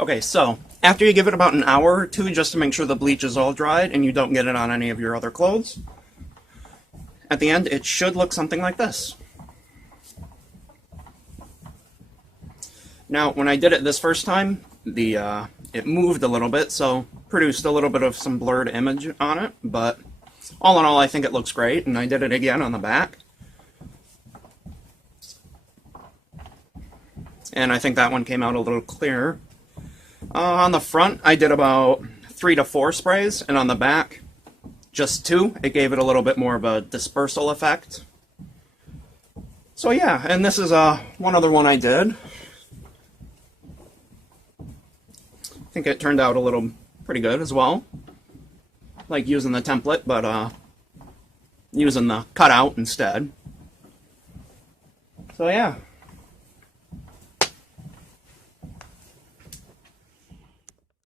Okay, so after you give it about an hour or two just to make sure the bleach is all dried and you don't get it on any of your other clothes, at the end it should look something like this. Now, when I did it this first time, it moved a little bit, so produced a little bit of some blurred image on it, but all in all, I think it looks great, and I did it again on the back. And I think that one came out a little clearer. On the front, I did about 3 to 4 sprays, and on the back, just 2. It gave it a little bit more of a dispersal effect. So yeah, and this is one other one I did. I think it turned out a little pretty good as well. Like using the template, but using the cutout instead. So yeah.